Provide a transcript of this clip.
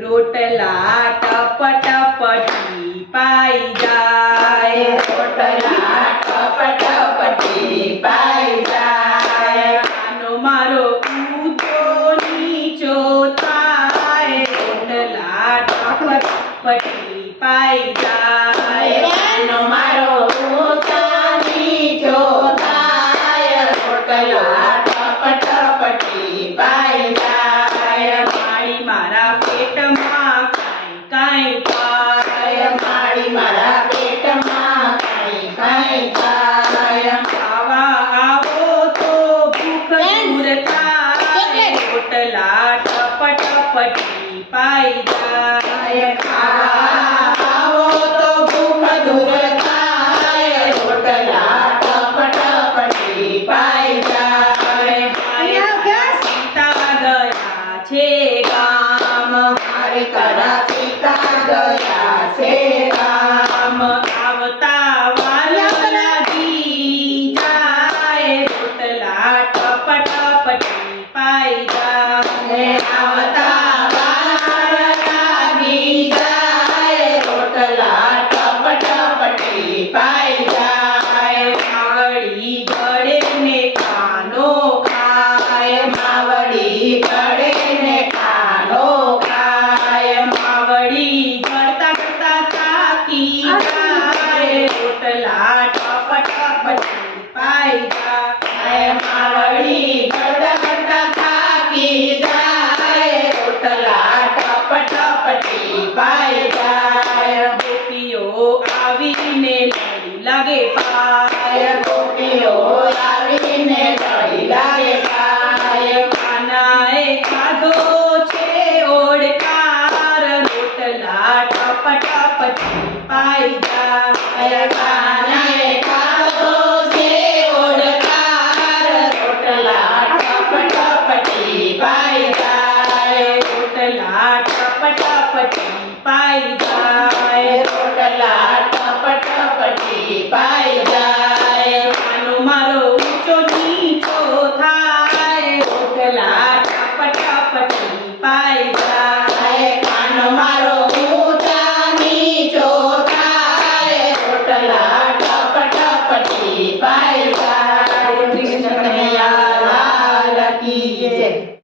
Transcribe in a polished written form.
રોટલા ટપ ટપ ટીપાઈ જાય, રોટલા ટપ ટપ ટીપાઈ જાય, કાનો મારો ઊંચો નીચો થાય, રોટલા ટપ ટપ ટીપાઈ જાય, કાનો મારો ઊંચો નીચો થાય, રોટલા ટપ ટપ ટીપાઈ જાય, માળી મારા પેટમાં કાંઈ થાય, માળી મારા પેટમાં કાંઈ કાંઈ થાય, ખાવા આવો તો ભૂખ દૂર થાય, રોટલા ટપ ટપ ટીપાઈ જાય, ખાવા આવો તો ભૂખ દૂર થાય, રોટલા ટપ ટપ ટીપાઈ જાય, મારા સીતા ગયા છે ગામ, મારી કરા સીતા ગયા છે ગામ, આવતા વાર લાગી જાય, રોટલા ટપ ટપ ટીપાઈ જાય, આવતા વાર લાગી જાય, રોટલા ટપ ટપ ટીપાઈ જાય, માવડી ગળે ને ખાનો ખાય, માવડી ગળે ને ખાનો ખાય, માવડી ગળતા ગળતા થાકી જાય, રોટલા ટપ ટપ ટીપાઈ જાય, માવડી ગળતા ગળતા થાકી જાય, રોટલા ટપ ટપ ટીપાઈ જાય, ગોપીઓ આવીને લડી લાગે પાય, ગોપીઓ આવીને લડી લાગે પાય, કાનાએ ખાધો છે ઓડકાર, રોટલા ટપ ટપ ટીપાઈ જાય, કાના